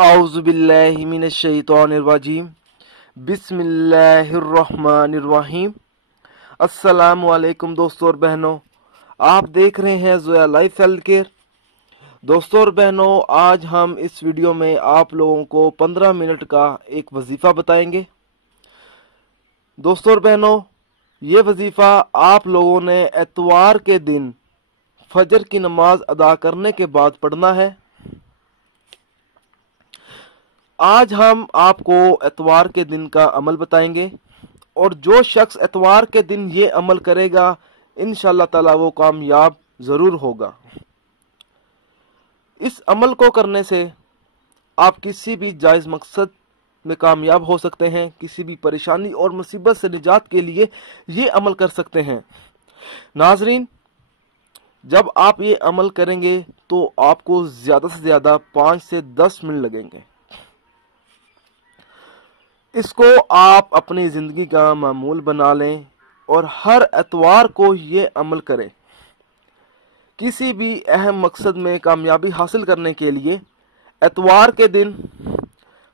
औज़ुबिल्लाहि मिनश्शैतानिर्रजीम बिस्मिल्लाहिर्रहमानिर्रहीम। अस्सलामु अलैकुम दोस्तों और बहनों, आप देख रहे हैं ज़ोया लाइफ हेल्थ केयर। दोस्तों और बहनों, आज हम इस वीडियो में आप लोगों को 15 मिनट का एक वजीफ़ा बताएंगे। दोस्तों और बहनों, ये वजीफ़ा आप लोगों ने एतवार के दिन फजर की नमाज अदा करने के बाद पढ़ना है। आज हम आपको एतवार के दिन का अमल बताएंगे और जो शख्स एतवार के दिन ये अमल करेगा इंशाअल्लाह ताला वो कामयाब ज़रूर होगा। इस अमल को करने से आप किसी भी जायज़ मकसद में कामयाब हो सकते हैं। किसी भी परेशानी और मुसीबत से निजात के लिए ये अमल कर सकते हैं। नाजरीन, जब आप ये अमल करेंगे तो आपको ज़्यादा से ज़्यादा 5 से 10 मिनट लगेंगे। इसको आप अपनी ज़िंदगी का मामूल बना लें और हर एतवार को ये अमल करें। किसी भी अहम मकसद में कामयाबी हासिल करने के लिए एतवार के दिन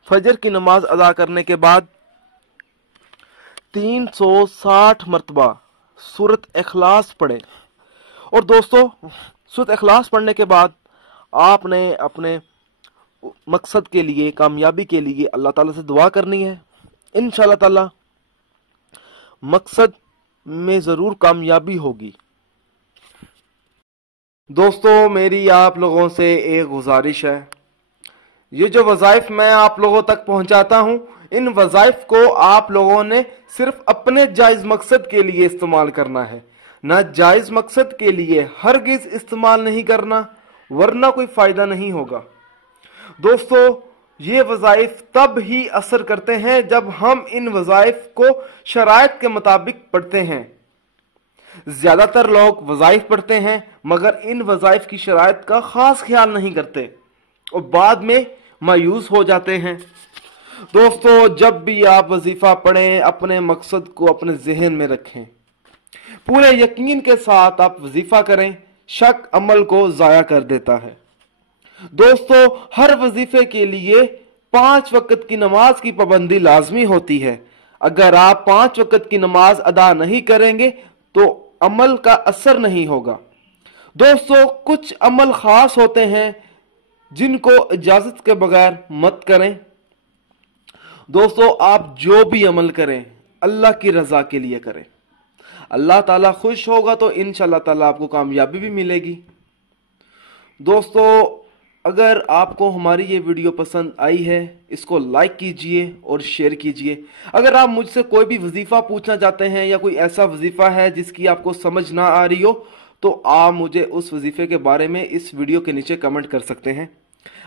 फजर की नमाज अदा करने के बाद 360 मरतबा सूरत इखलास पढ़ें। और दोस्तों, सूरत इखलास पढ़ने के बाद आपने अपने मकसद के लिए, कामयाबी के लिए अल्लाह ताला से दुआ करनी है। इंशाअल्लाह ताला मकसद में ज़रूर कामयाबी होगी। दोस्तों, मेरी आप लोगों से एक गुजारिश है, ये जो वज़ाइफ मैं आप लोगों तक पहुंचाता हूं, इन वज़ाइफ को आप लोगों ने सिर्फ अपने जायज़ मकसद के लिए इस्तेमाल करना है, ना जायज़ मकसद के लिए हरगिज़ इस्तेमाल नहीं करना, वरना कोई फ़ायदा नहीं होगा। दोस्तों, ये वज़ाइफ तब ही असर करते हैं जब हम इन वज़ाइफ को शराइत के मुताबिक पढ़ते हैं। ज़्यादातर लोग वज़ाइफ पढ़ते हैं मगर इन वज़ाइफ की शराइत का ख़ास ख्याल नहीं करते और बाद में मायूस हो जाते हैं। दोस्तों, जब भी आप वजीफ़ा पढ़ें अपने मकसद को अपने जहन में रखें, पूरे यकीन के साथ आप वजीफ़ा करें। शक अमल को ज़ाया कर देता है। दोस्तों, हर वजीफे के लिए 5 वक्त की नमाज की पाबंदी लाजमी होती है। अगर आप 5 वक्त की नमाज अदा नहीं करेंगे तो अमल का असर नहीं होगा। दोस्तों, कुछ अमल खास होते हैं जिनको इजाजत के बगैर मत करें। दोस्तों, आप जो भी अमल करें अल्लाह की रजा के लिए करें। अल्लाह ताला खुश होगा तो इंशाअल्लाह ताला आपको कामयाबी भी मिलेगी। दोस्तों, अगर आपको हमारी ये वीडियो पसंद आई है, इसको लाइक कीजिए और शेयर कीजिए। अगर आप मुझसे कोई भी वजीफ़ा पूछना चाहते हैं या कोई ऐसा वजीफ़ा है जिसकी आपको समझ ना आ रही हो तो आप मुझे उस वजीफ़े के बारे में इस वीडियो के नीचे कमेंट कर सकते हैं।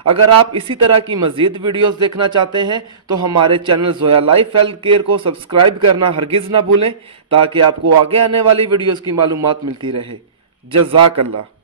अगर आप इसी तरह की मज़ीद वीडियोस देखना चाहते हैं तो हमारे channel Zoya life health care को सब्सक्राइब करना हरगिज़ ना भूलें ताकि आपको आगे आने वाली वीडियोस की मालूमात मिलती रहे। जज़ाकल्लाह।